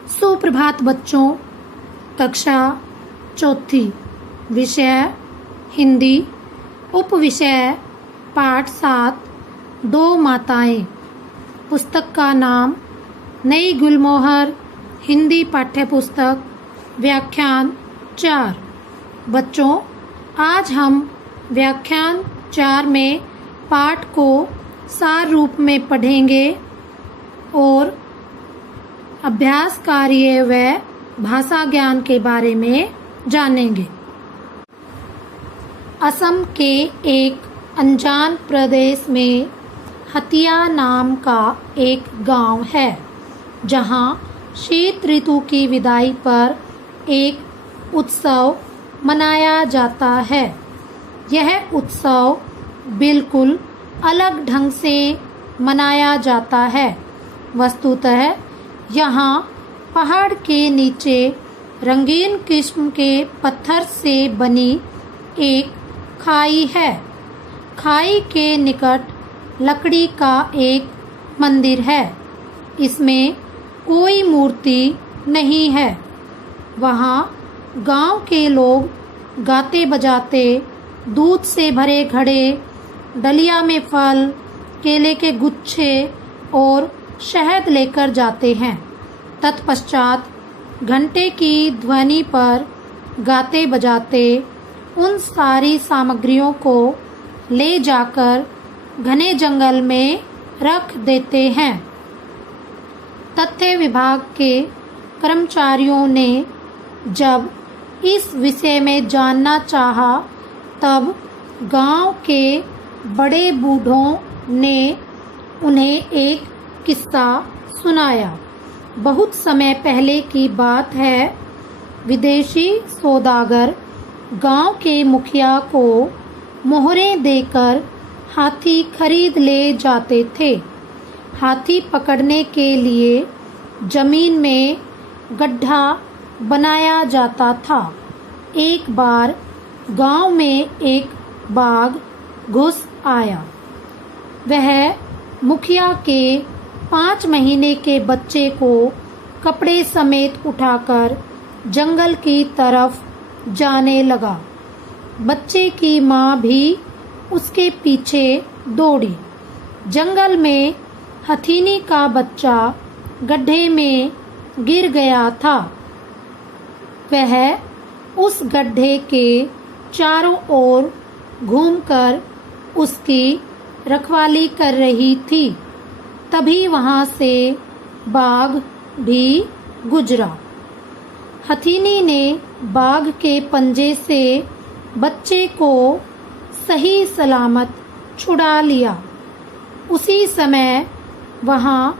सुप्रभात बच्चों। कक्षा चौथी, विषय हिंदी, उपविषय पाठ 7, दो माताएं। पुस्तक का नाम नई गुलमोहर हिंदी पाठ्यपुस्तक, व्याख्यान 4। बच्चों, आज हम व्याख्यान 4 में पाठ को सार रूप में पढ़ेंगे और अभ्यास कार्य व भाषा ज्ञान के बारे में जानेंगे। असम के एक अनजान प्रदेश में हतिया नाम का एक गांव है, जहां शीत ऋतु की विदाई पर एक उत्सव मनाया जाता है। यह उत्सव बिल्कुल अलग ढंग से मनाया जाता है। वस्तुतः यहाँ पहाड़ के नीचे रंगीन किस्म के पत्थर से बनी एक खाई है। खाई के निकट लकड़ी का एक मंदिर है। इसमें कोई मूर्ति नहीं है। वहाँ गांव के लोग गाते बजाते दूध से भरे घड़े, डलिया में फल, केले के गुच्छे और शहद लेकर जाते हैं। तत्पश्चात घंटे की ध्वनि पर गाते बजाते उन सारी सामग्रियों को ले जाकर घने जंगल में रख देते हैं। तथ्य विभाग के कर्मचारियों ने जब इस विषय में जानना चाहा, तब गांव के बड़े बूढ़ों ने उन्हें एक किस्सा सुनाया। बहुत समय पहले की बात है। विदेशी सौदागर गांव के मुखिया को मोहरें देकर हाथी खरीद ले जाते थे। हाथी पकड़ने के लिए जमीन में गड्ढा बनाया जाता था। एक बार गांव में एक बाघ घुस आया। वह मुखिया के 5 महीने के बच्चे को कपड़े समेत उठाकर जंगल की तरफ जाने लगा। बच्चे की माँ भी उसके पीछे दौड़ी। जंगल में हथीनी का बच्चा गड्ढे में गिर गया था। वह उस गड्ढे के चारों ओर घूमकर उसकी रखवाली कर रही थी। तभी वहां से बाघ भी गुजरा। हथीनी ने बाघ के पंजे से बच्चे को सही सलामत छुड़ा लिया। उसी समय वहां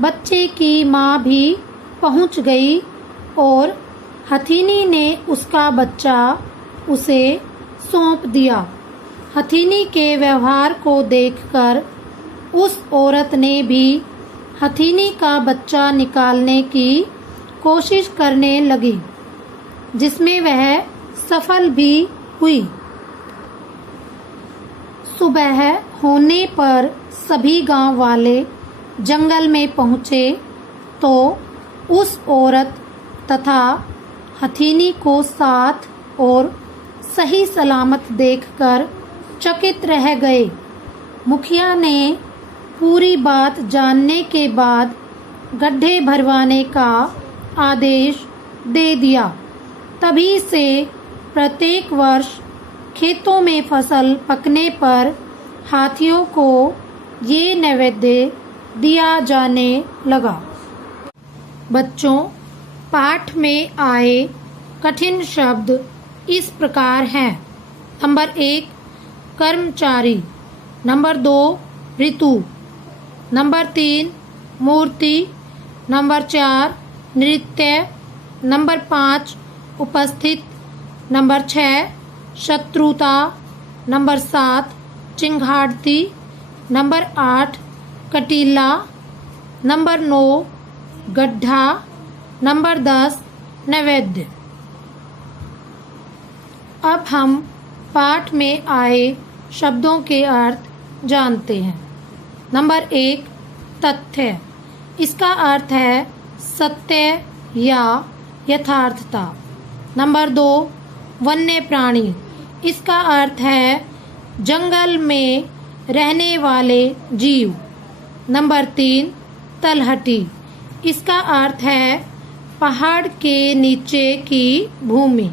बच्चे की माँ भी पहुंच गई और हथीनी ने उसका बच्चा उसे सौंप दिया। हथीनी के व्यवहार को देखकर उस औरत ने भी हथीनी का बच्चा निकालने की कोशिश करने लगी, जिसमें वह सफल भी हुई। सुबह होने पर सभी गांव वाले जंगल में पहुंचे तो उस औरत तथा हथीनी को साथ और सही सलामत देखकर चकित रह गए। मुखिया ने पूरी बात जानने के बाद गड्ढे भरवाने का आदेश दे दिया। तभी से प्रत्येक वर्ष खेतों में फसल पकने पर हाथियों को ये नैवेद्य दिया जाने लगा। बच्चों, पाठ में आए कठिन शब्द इस प्रकार हैं। नंबर 1 कर्मचारी, नंबर 2 ऋतु, नंबर 3 मूर्ति, नंबर 4 नृत्य, नंबर 5 उपस्थित, नंबर 6 शत्रुता, नंबर 7 चिंगाड़ती, नंबर 8 कटीला, नंबर 9 गड्ढा, नंबर 10 नैवेद्य। अब हम पाठ में आए शब्दों के अर्थ जानते हैं। नंबर 1 तथ्य। इसका अर्थ है सत्य, या यथार्थता। नंबर 2, वन्य प्राणी। इसका अर्थ है जंगल में रहने वाले जीव। नंबर 3, तलहटी। इसका अर्थ है पहाड़ के नीचे की भूमि।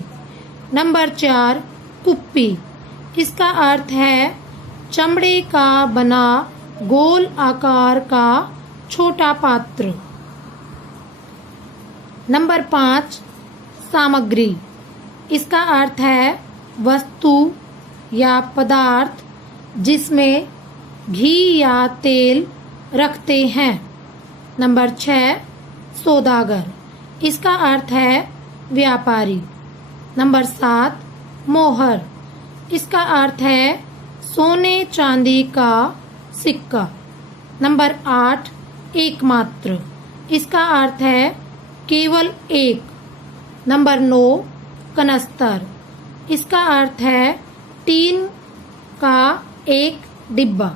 नंबर 4, कुप्पी। इसका अर्थ है चमड़े का बना गोल आकार का छोटा पात्र। नंबर 5, सामग्री। इसका अर्थ है वस्तु या पदार्थ जिसमें घी या तेल रखते हैं। नंबर 6, सौदागर। इसका अर्थ है व्यापारी। नंबर 7, मोहर। इसका अर्थ है सोने चांदी का सिक्का। नंबर 8, एकमात्र। इसका अर्थ है केवल एक। नंबर 9, कनस्तर। इसका अर्थ है टीन का एक डिब्बा।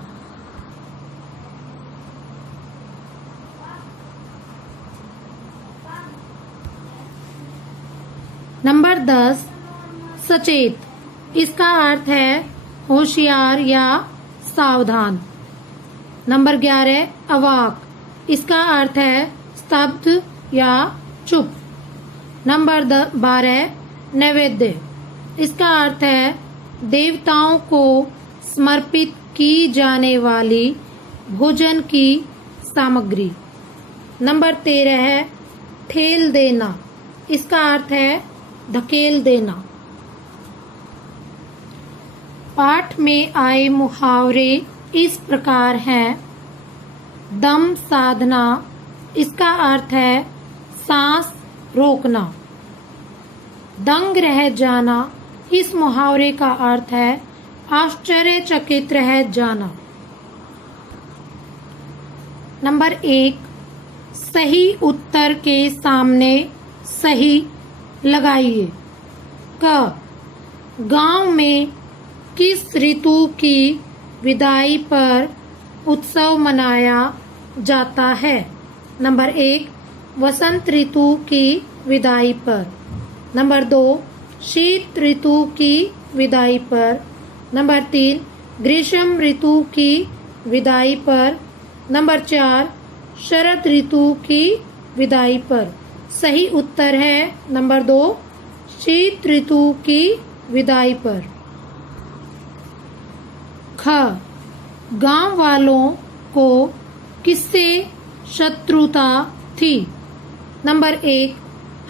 नंबर 10, सचेत। इसका अर्थ है होशियार या सावधान। नंबर 11, अवाक। इसका अर्थ है स्तब्ध या चुप। नंबर 12, नैवेद्य। इसका अर्थ है देवताओं को समर्पित की जाने वाली भोजन की सामग्री। नंबर 13 है ठेल देना। इसका अर्थ है धकेल देना। पाठ में आए मुहावरे इस प्रकार हैं। दम साधना। इसका अर्थ है सांस रोकना। दंग रह जाना। इस मुहावरे का अर्थ है आश्चर्यचकित रह जाना। नंबर 1, सही उत्तर के सामने सही लगाइए। क, गांव में किस ऋतु की विदाई पर उत्सव मनाया जाता है? नंबर 1, वसंत ऋतु की विदाई पर। नंबर 2, शीत ऋतु की विदाई पर। नंबर 3, ग्रीष्म ऋतु की विदाई पर। नंबर 4, शरद ऋतु की विदाई पर। सही उत्तर है नंबर 2, शीत ऋतु की विदाई पर। ख, गांव वालों को किससे शत्रुता थी? नंबर 1,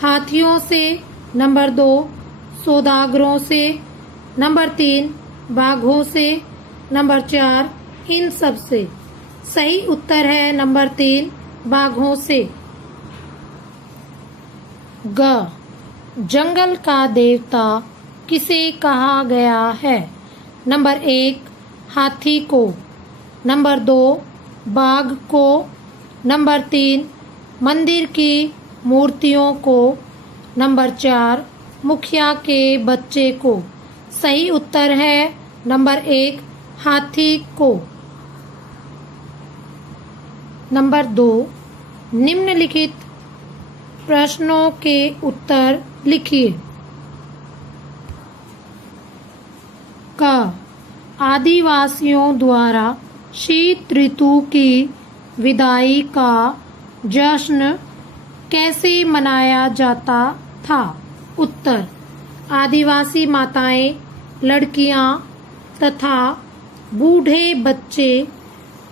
हाथियों से। नंबर 2, सौदागरों से। नंबर 3, बाघों से। नंबर 4, इन सब से। सही उत्तर है नंबर 3, बाघों से। ग, जंगल का देवता किसे कहा गया है? नंबर 1, हाथी को। नंबर 2, बाघ को। नंबर 3, मंदिर की मूर्तियों को। नंबर 4, मुखिया के बच्चे को। सही उत्तर है नंबर 1, हाथी को। नंबर 2, निम्नलिखित प्रश्नों के उत्तर लिखिए। क, आदिवासियों द्वारा शीत ऋतु की विदाई का जश्न कैसे मनाया जाता था? उत्तर, आदिवासी माताएं, लड़कियां तथा बूढ़े बच्चे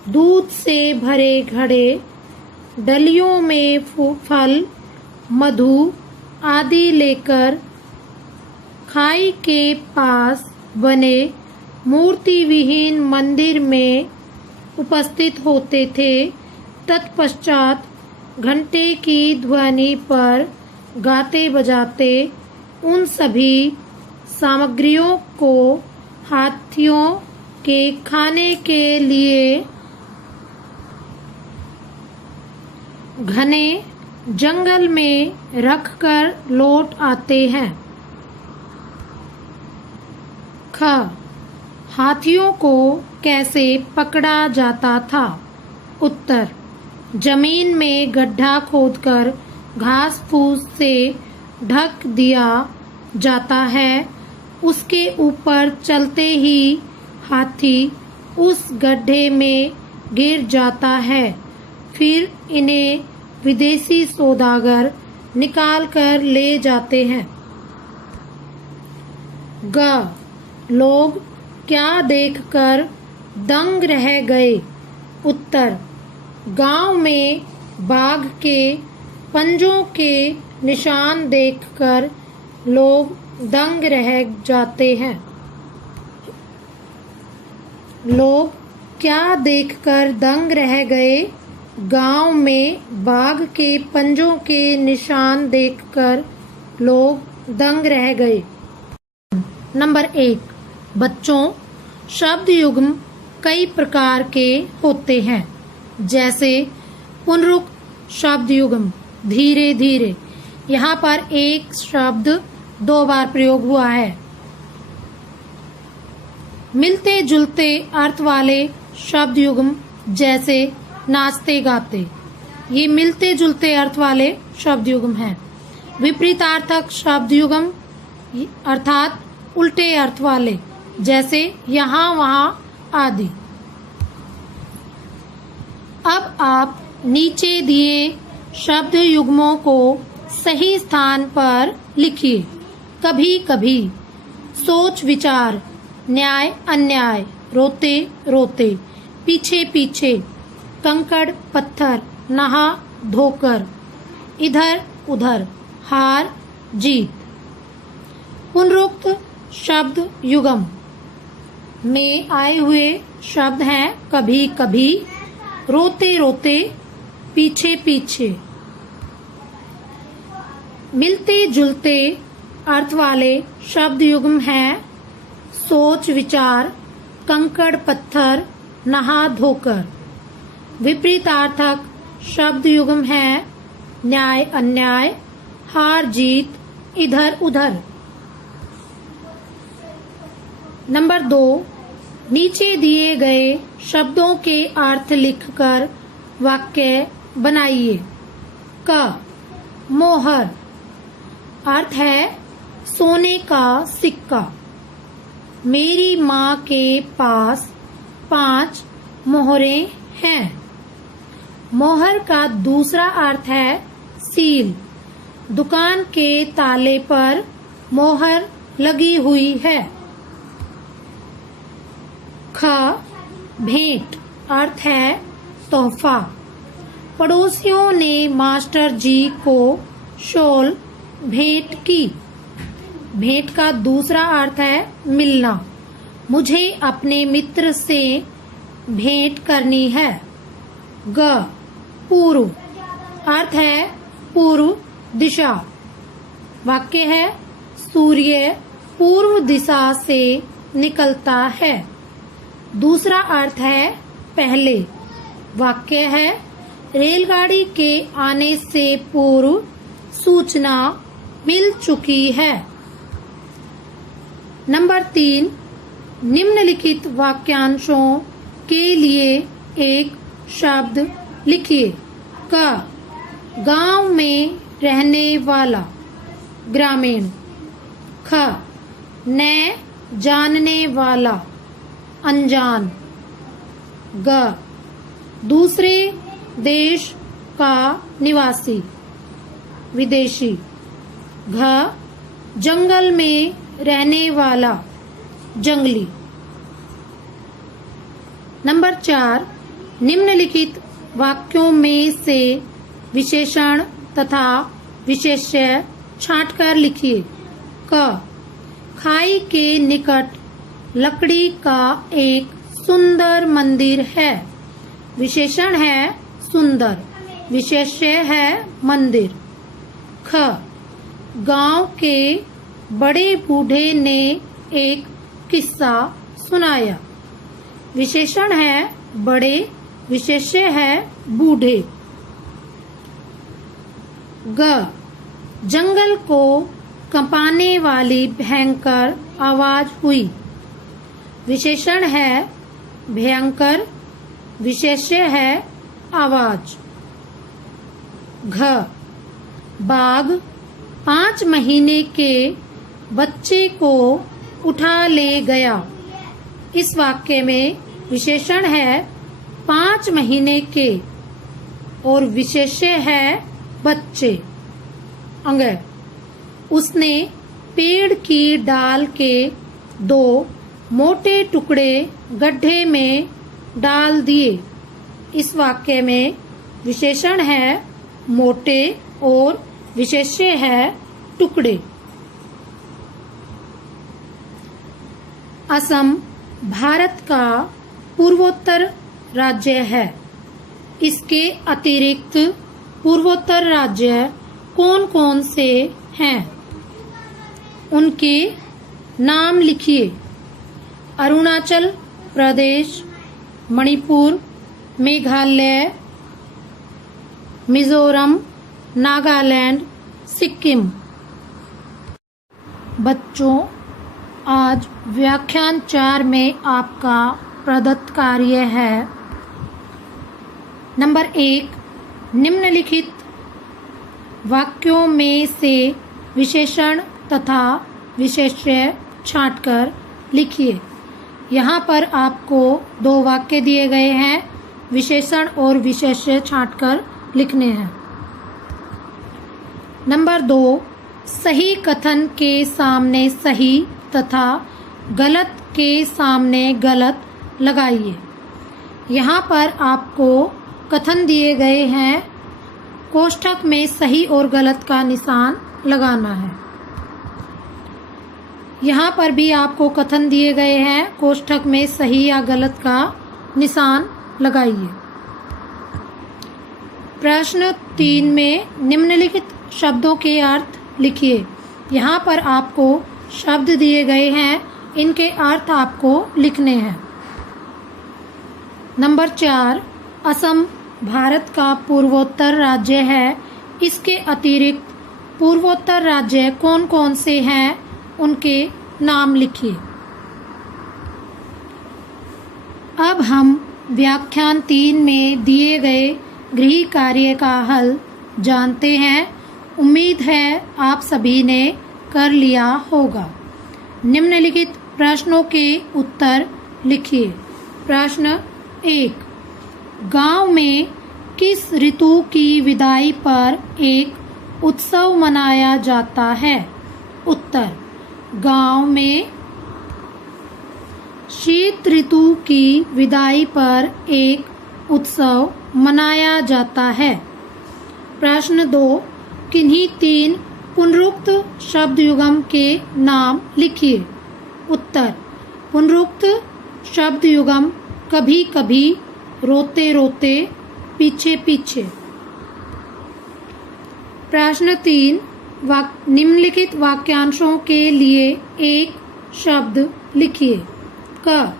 दूध से भरे घड़े, डलियों में फल, मधु आदि लेकर खाई के पास बने मूर्ति विहीन मंदिर में उपस्थित होते थे। तत्पश्चात घंटे की ध्वनि पर गाते बजाते उन सभी सामग्रियों को हाथियों के खाने के लिए घने जंगल में रखकर लौट आते हैं। ख, हाथियों को कैसे पकड़ा जाता था? उत्तर, जमीन में गड्ढा खोदकर घास फूस से ढक दिया जाता है, उसके ऊपर चलते ही हाथी उस गड्ढे में गिर जाता है। फिर इन्हें विदेशी सौदागर निकाल कर ले जाते हैं। ग लोग क्या देखकर दंग रह गए? उत्तर गांव में बाघ के पंजों के निशान देखकर लोग दंग रह जाते हैं। लोग क्या देखकर दंग रह गए? गांव में बाघ के पंजों के निशान देखकर लोग दंग रह गए। नंबर 1, बच्चों, शब्द युग्म कई प्रकार के होते हैं, जैसे पुनरुक्त शब्द युग्म धीरे धीरे। यहाँ पर एक शब्द 2 बार प्रयोग हुआ है। मिलते जुलते अर्थ वाले शब्द युग्म जैसे नाचते गाते, ये मिलते जुलते अर्थ वाले शब्द युग्म हैं। विपरीतार्थक शब्द युग्म अर्थात उल्टे अर्थ वाले, जैसे यहाँ वहाँ आदि। अब आप नीचे दिए शब्द युग्मों को सही स्थान पर लिखिए। कभी कभी, सोच विचार, न्याय अन्याय, रोते रोते, पीछे पीछे, कंकड़ पत्थर, नहा धोकर, इधर उधर, हार जीत। पुनरुक्त शब्द युग्म में आए हुए शब्द हैं कभी कभी, रोते रोते, पीछे पीछे। मिलते जुलते अर्थ वाले शब्द युग्म हैं सोच विचार, कंकड़ पत्थर, नहा धोकर। विपरीतार्थक शब्द युग्म हैं न्याय अन्याय, हार जीत, इधर उधर। नंबर 2, नीचे दिए गए शब्दों के अर्थ लिखकर वाक्य बनाइए। क मोहर, अर्थ है सोने का सिक्का। मेरी माँ के पास 5 मोहरें हैं। मोहर का दूसरा अर्थ है सील। दुकान के ताले पर मोहर लगी हुई है। ख भेंट, अर्थ है तोहफा। पड़ोसियों ने मास्टर जी को शॉल भेंट की। भेंट का दूसरा अर्थ है मिलना। मुझे अपने मित्र से भेंट करनी है। ग पूर्व, अर्थ है पूर्व दिशा। वाक्य है सूर्य पूर्व दिशा से निकलता है। दूसरा अर्थ है पहले। वाक्य है रेलगाड़ी के आने से पूर्व सूचना मिल चुकी है। नंबर 3, निम्नलिखित वाक्यांशों के लिए एक शब्द लिखिए। क गांव में रहने वाला, ग्रामीण। ख न जानने वाला, अनजान। ग दूसरे देश का निवासी, विदेशी। घ जंगल में रहने वाला, जंगली। नंबर 4, निम्नलिखित वाक्यों में से विशेषण तथा विशेष्य छांटकर लिखिए। क खाई के निकट लकड़ी का एक सुंदर मंदिर है। विशेषण है सुंदर, विशेष्य है मंदिर। ख गांव के बड़े बूढ़े ने एक किस्सा सुनाया। विशेषण है बड़े, विशेष्य है बूढ़े। ग जंगल को कंपाने वाली भयंकर आवाज हुई। विशेषण है भयंकर, विशेष्य है आवाज। घ बाघ 5 महीने के बच्चे को उठा ले गया। इस वाक्य में विशेषण है 5 महीने के और विशेष्य है बच्चे। अंग उसने पेड़ की डाल के 2 मोटे टुकड़े गड्ढे में डाल दिए। इस वाक्य में विशेषण है मोटे और विशेष्य है टुकड़े। असम भारत का पूर्वोत्तर राज्य है। इसके अतिरिक्त पूर्वोत्तर राज्य कौन कौन से हैं? उनके नाम लिखिए। अरुणाचल प्रदेश, मणिपुर, मेघालय, मिजोरम, नागालैंड, सिक्किम। बच्चों, आज व्याख्यान 4 में आपका प्रदत्त कार्य है। नंबर 1, निम्नलिखित वाक्यों में से विशेषण तथा विशेष्य छांटकर लिखिए। यहाँ पर आपको 2 वाक्य दिए गए हैं, विशेषण और विशेष्य छांटकर लिखने हैं। नंबर 2, सही कथन के सामने सही तथा गलत के सामने गलत लगाइए। यहाँ पर आपको कथन दिए गए हैं, कोष्ठक में सही और गलत का निशान लगाना है। यहाँ पर भी आपको कथन दिए गए हैं, कोष्ठक में सही या गलत का निशान लगाइए। प्रश्न 3 में निम्नलिखित शब्दों के अर्थ लिखिए। यहाँ पर आपको शब्द दिए गए हैं, इनके अर्थ आपको लिखने हैं। नंबर 4, असम भारत का पूर्वोत्तर राज्य है। इसके अतिरिक्त पूर्वोत्तर राज्य कौन कौन से हैं, उनके नाम लिखिए। अब हम व्याख्यान 3 में दिए गए गृह कार्य का हल जानते हैं। उम्मीद है आप सभी ने कर लिया होगा। निम्नलिखित प्रश्नों के उत्तर लिखिए। प्रश्न 1, गांव में किस ऋतु की विदाई पर एक उत्सव मनाया जाता है? उत्तर, गांव में शीत ऋतु की विदाई पर एक उत्सव मनाया जाता है। प्रश्न 2, किन्हीं 3 पुनरुक्त शब्द युगम के नाम लिखिए। उत्तर, पुनरुक्त शब्द युगम कभी कभी, रोते रोते, पीछे पीछे। प्रश्न 3, निम्नलिखित वाक्यांशों के लिए एक शब्द लिखिए। क,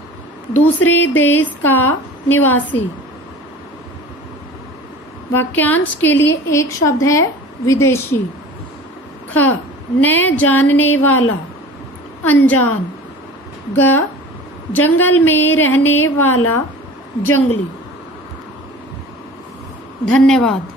दूसरे देश का निवासी। वाक्यांश के लिए एक शब्द है विदेशी। ख, न जानने वाला, अनजान। ग, जंगल में रहने वाला, जंगली। धन्यवाद।